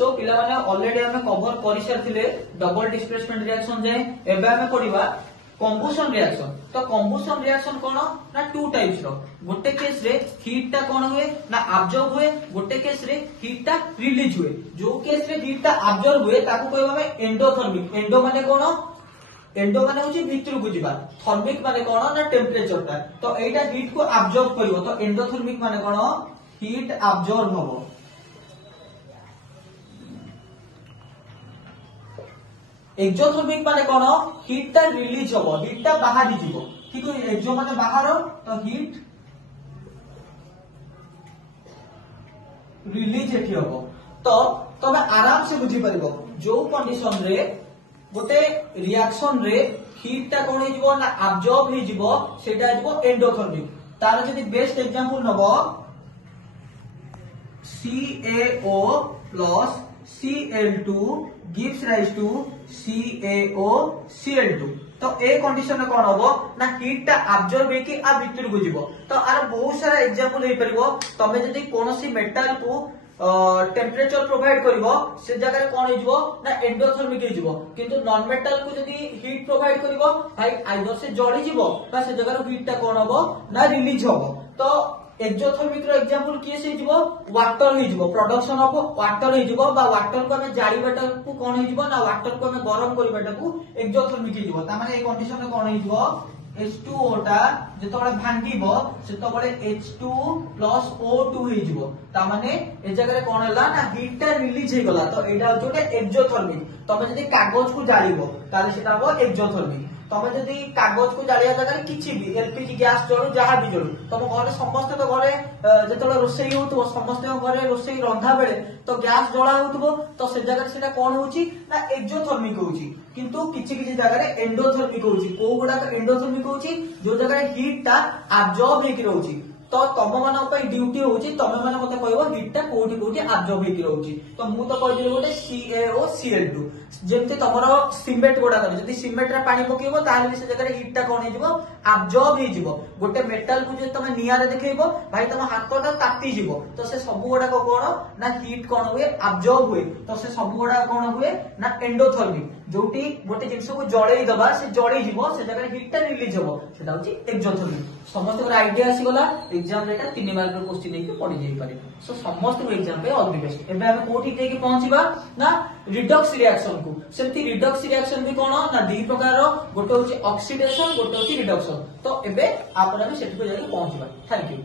सो पिला माने ऑलरेडी हमें कवर करि सारथिले डबल डिस्प्लेसमेंट रिएक्शन जाए एबे हमें पढिबा कंबुशन रिएक्शन। तो कंबुशन रिएक्शन कोन ना टू टाइप्स रो गोटे केस रे हीट टा कोन हुए ना अब्जॉर्ब हुए गोटे केस रे हीट टा रिलीज हुए। जो केस रे हीट टा अब्जॉर्ब हुए ताको कहबा हमें एंडोथर्मिक। एंडो माने कोन एंडो माने होची भितर को जीवा थर्मिक माने कोन ना टेम्परेचर टा। तो एटा हीट को अब्जॉर्ब करिवो तो एंडोथर्मिक माने कोन हीट अब्जॉर्ब होबो। एक्सोथर्मिक माने कोन हीट टा रिलीज होबो हीट टा बाहर जीवो। ठीक है एक्सो माने बाहर तो हीट रिलीज एठी होबो। तो तमे आराम से बुझी परिबो जो कंडीशन रे गोटे रिएक्शन रे हीट टा कोन हिजबो ना अब्जॉर्ब हिजबो सेटा हिजबो एंडोथर्मिक। तार जदी best example Nebo CaO plus Cl2 gives rise to CaOCl2। तो ए कंडीशन में कोन होबो ना हीट टा अब्जॉर्ब हेकी आ भीतर को जीवो। तो आर बहुत सारा एग्जांपल हे परिबो तमे जदी कोनोसी मेटल को टेम्परेचर प्रोवाइड करिवो से जगह रे कोन हिजबो ना एंडोथर्मिक हिजबो। किंतु नॉन मेटल को जदी हीट प्रोवाइड करिवो भाई आइदर से जळी जीवो बा से जगह रे हीट टा कोन होबो ना रिलीज होबो। तो एक्सोथर्मिक रो एग्जांपल किए से हिजबो वाटर हिजबो प्रोडक्शन ऑफ वाटर हिजबो बा वाटर को हमें जाळीबाटा को कोन हिजबो ना वाटर को हमें गरम करिबाटा को एक्सोथर्मिक हिजबो। ता माने ए कंडीशन में कोन हिजबो H2O टा जेतबळे भांगीबो सेतबळे H2 प्लस O2 हिजबो। ता माने ए जगह रे कोन हला ना हीट टा रिलीज हे गला। तो एटा होते एक्सोथर्मिक। तमे जदी कागज को जाळीबो ताले सेटा हो एक्सोथर्मिक। तमे जदी कागज को जालिया जगह किछि भी एलपीजी गैस जळू जहा भी जळू तम घरे समस्त तो घरे जेतबळे रोसई होतबो समस्त घरे रोसई रंधा बेले तो गैस जळा होतबो तो से जगह सेटा कोन होची ना एक्सोथर्मिक होची। किंतु किछि किछि जगह रे एंडोथर्मिक होची। को गुडा एंडोथर्मिक होची जो जगह हीट टा अब्जॉर्ब हेकि रहउची। तो तम मान ड्यूटी होची तमे माने मते कहबो हीट टा कोठी कोठी अब्जॉर्ब हेकि रहउची। तो मु तो कहि दिले गोटे CaOCl2 जेमते तमरो सिमेंट गोडा कर जदी सिमेंट रे पानी पकेबो ताले से जगह रे हीट टा कोन हेजिबो अब्जॉर्ब हेजिबो। गोटे मेटल को जे तमे निया रे देखैबो भाई तम हाथटा ताती जिवो तो से सब गोडा को कोन ना हीट कोन हुए अब्जॉर्ब हुए। तो से सब गोडा कोन हुए ना एंडोथर्मिक जोटी गोटे जिंस को जळेई दबा से जळेई जिवो से जगह रे हीट टा रिलीज होबो सेटा होची एक्सोथर्मिक। समस्त को आईडिया आसी गला एग्जाम रे 3 मार्क रो क्वेश्चन लेके पढि जाई पारे। सो समस्त को एग्जाम पे ऑल द बेस्ट। एबे हम कोठी जेकी पहुंचीबा ना रिडक्स रिएक्शन को। सेमती रिडक्स रिएक्शन भी कोन ना दी प्रकार रो गोटे होची ऑक्सीडेशन गोटे होची रिडक्शन। तो एबे आपण हम सेठी को जाई पहुंचीबा। Thank you.